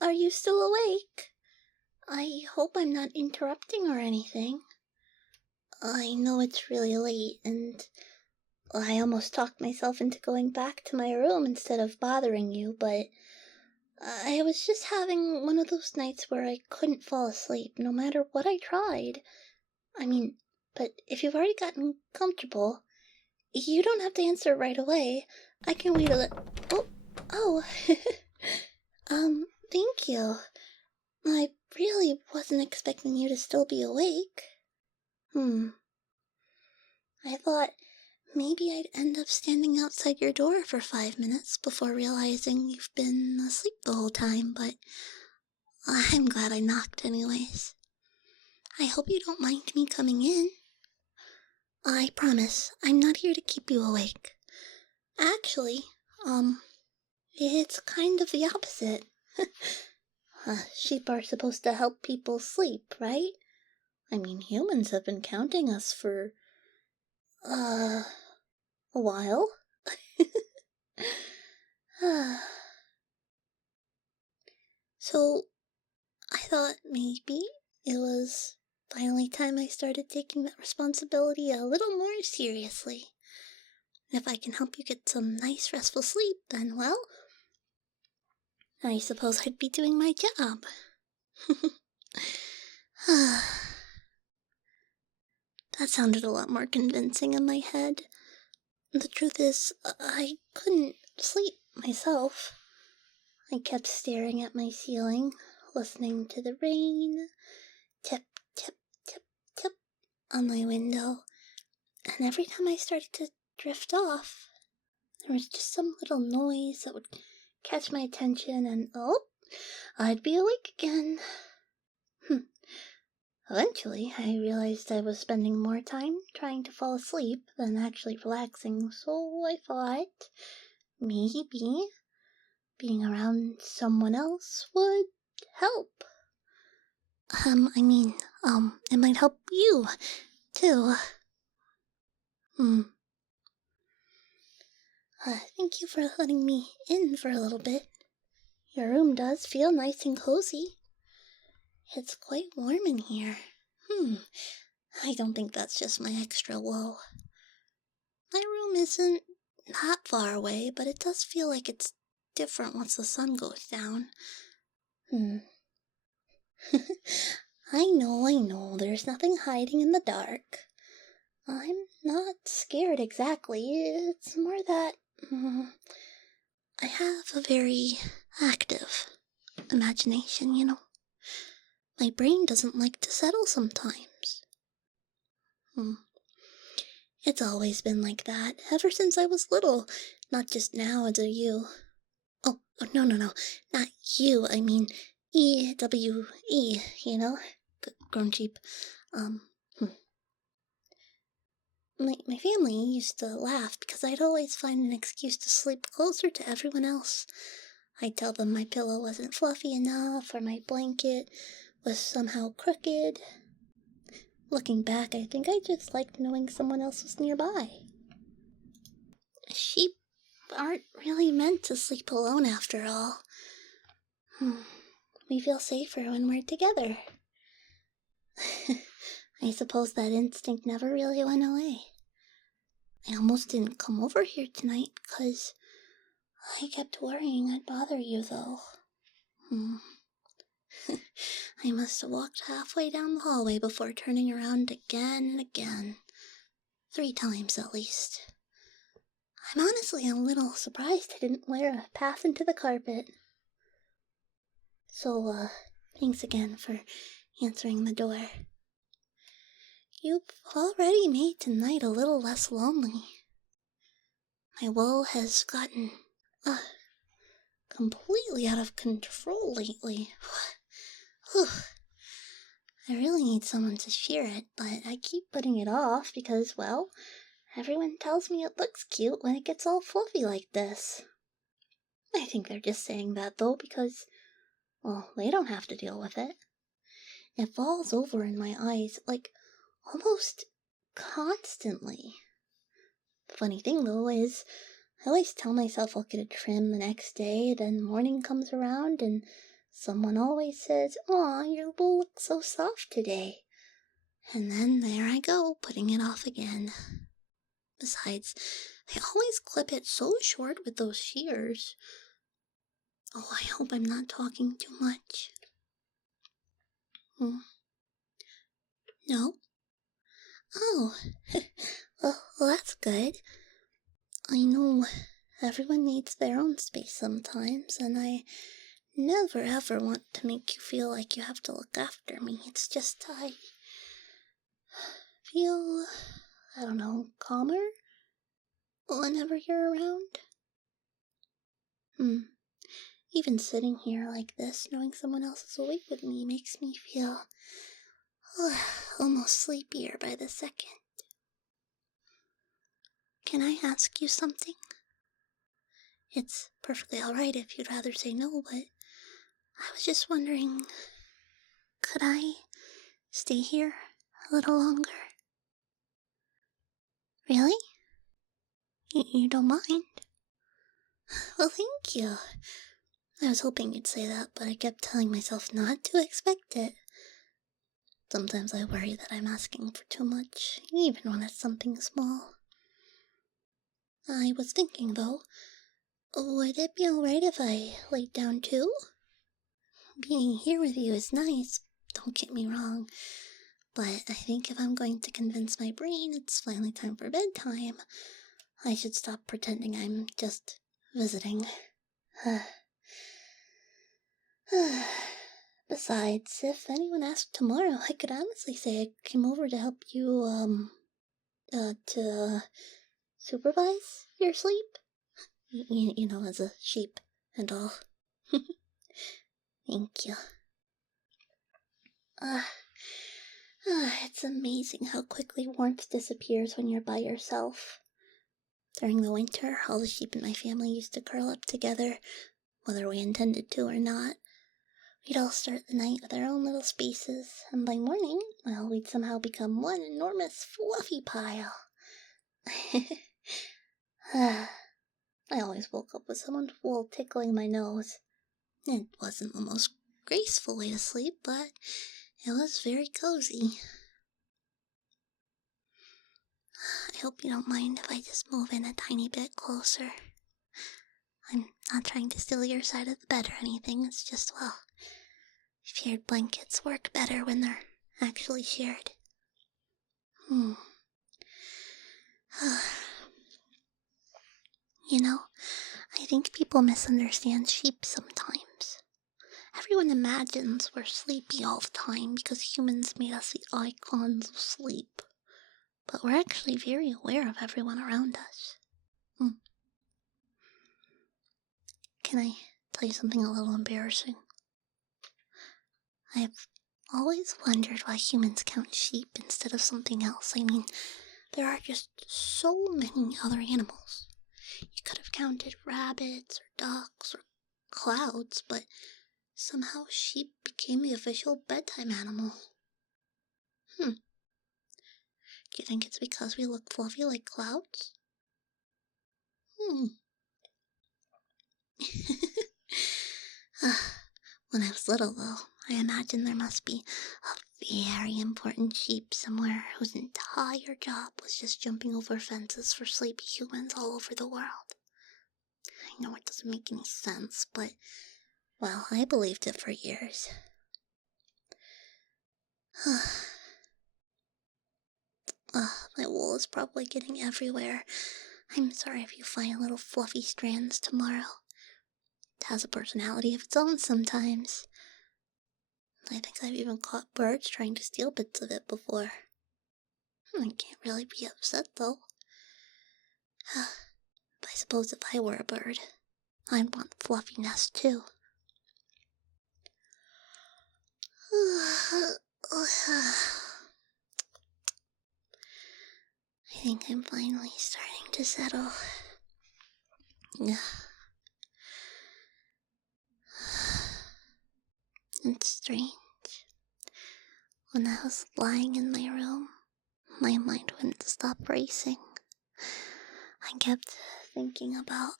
are you still awake? I hope I'm not interrupting or anything. I know it's really late, and I almost talked myself into going back to my room instead of bothering you, but I was just having one of those nights where I couldn't fall asleep, no matter what I tried. But if you've already gotten comfortable, you don't have to answer right away. I can wait a little. Oh, thank you. I really wasn't expecting you to still be awake. I thought maybe I'd end up standing outside your door for 5 minutes before realizing you've been asleep the whole time, but I'm glad I knocked anyways. I hope you don't mind me coming in. I promise, I'm not here to keep you awake. Actually, it's kind of the opposite. Sheep are supposed to help people sleep, right? Humans have been counting us for, a while. So, I thought maybe it was finally time I started taking that responsibility a little more seriously. And if I can help you get some nice restful sleep, then, well, I suppose I'd be doing my job. That sounded a lot more convincing in my head. The truth is, I couldn't sleep myself. I kept staring at my ceiling, listening to the rain, tip, tip, tip, tip, on my window, and every time I started to drift off, there was just some little noise that would catch my attention, and I'd be awake again. Eventually, I realized I was spending more time trying to fall asleep than actually relaxing, so I thought maybe being around someone else would help. It might help you, too. Thank you for letting me in for a little bit. Your room does feel nice and cozy. It's quite warm in here. I don't think that's just my extra woe. My room isn't that far away, but it does feel like it's different once the sun goes down. I know, there's nothing hiding in the dark. I'm not scared exactly, it's more that, I have a very active imagination, you know. My brain doesn't like to settle sometimes. It's always been like that, ever since I was little, not just now as a you. Oh, no, not you, I mean E-W-E, you know? Grown sheep. My family used to laugh because I'd always find an excuse to sleep closer to everyone else. I'd tell them my pillow wasn't fluffy enough, or my blanket was somehow crooked. Looking back, I think I just liked knowing someone else was nearby. Sheep aren't really meant to sleep alone after all. We feel safer when we're together. I suppose that instinct never really went away. I almost didn't come over here tonight because I kept worrying I'd bother you, though. I must have walked halfway down the hallway before turning around again and again. 3 times at least. I'm honestly a little surprised I didn't wear a path into the carpet. So, thanks again for answering the door. You've already made tonight a little less lonely. My woe has gotten, completely out of control lately. I really need someone to share it, but I keep putting it off because, well, everyone tells me it looks cute when it gets all fluffy like this. I think they're just saying that, though, because, well, they don't have to deal with it. It falls over in my eyes, like, almost constantly. The funny thing, though, is I always tell myself I'll get a trim the next day, then morning comes around and someone always says, "Aw, your wool looks so soft today." And then there I go, putting it off again. Besides, I always clip it so short with those shears. Oh, I hope I'm not talking too much. No? Oh, well, that's good. I know everyone needs their own space sometimes, and I never ever want to make you feel like you have to look after me. It's just I feel, I don't know, calmer whenever you're around. Even sitting here like this, knowing someone else is awake with me, makes me feel almost sleepier by the second. Can I ask you something? It's perfectly alright if you'd rather say no, but I was just wondering, could I stay here a little longer? Really? You don't mind? Well, thank you. I was hoping you'd say that, but I kept telling myself not to expect it. Sometimes I worry that I'm asking for too much, even when it's something small. I was thinking, though, would it be alright if I laid down too? Being here with you is nice, don't get me wrong, but I think if I'm going to convince my brain it's finally time for bedtime, I should stop pretending I'm just visiting. Besides, if anyone asked tomorrow, I could honestly say I came over to help you, to supervise your sleep. You know, as a sheep and all. Thank you. It's amazing how quickly warmth disappears when you're by yourself. During the winter, all the sheep in my family used to curl up together, whether we intended to or not. We'd all start the night with our own little spaces, and by morning, well, we'd somehow become one enormous fluffy pile. I always woke up with someone's wool tickling my nose. It wasn't the most graceful way to sleep, but it was very cozy. I hope you don't mind if I just move in a tiny bit closer. I'm not trying to steal your side of the bed or anything, it's just, well, shared blankets work better when they're actually shared. You know, I think people misunderstand sheep sometimes. Everyone imagines we're sleepy all the time because humans made us the icons of sleep. But we're actually very aware of everyone around us. Can I tell you something a little embarrassing? I've always wondered why humans count sheep instead of something else. I mean, there are just so many other animals. You could have counted rabbits or ducks or clouds, but somehow sheep became the official bedtime animal. Do you think it's because we look fluffy like clouds? When I was little, though, I imagined there must be a very important sheep somewhere whose entire job was just jumping over fences for sleepy humans all over the world. I know it doesn't make any sense, but, well, I believed it for years. My wool is probably getting everywhere. I'm sorry if you find little fluffy strands tomorrow. It has a personality of its own sometimes. I think I've even caught birds trying to steal bits of it before. I can't really be upset, though. But I suppose if I were a bird, I'd want fluffiness, too. I think I'm finally starting to settle. It's strange. When I was lying in my room, my mind wouldn't stop racing. I kept thinking about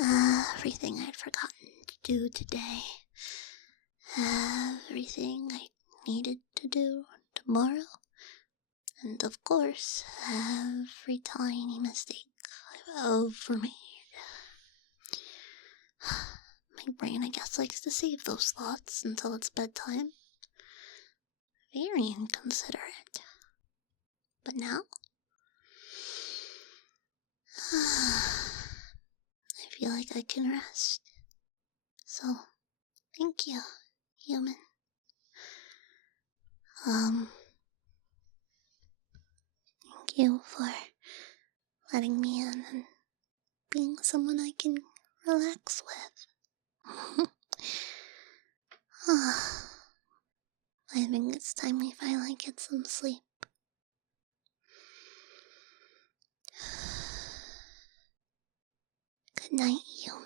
everything I'd forgotten to do today. Everything I needed to do tomorrow. And of course, every tiny mistake I've ever made. My brain, I guess, likes to save those thoughts until it's bedtime. Very inconsiderate. But now, I feel like I can rest. So, thank you, human. Thank you for letting me in and being someone I can relax with. I think it's time we finally get some sleep. Good night, human.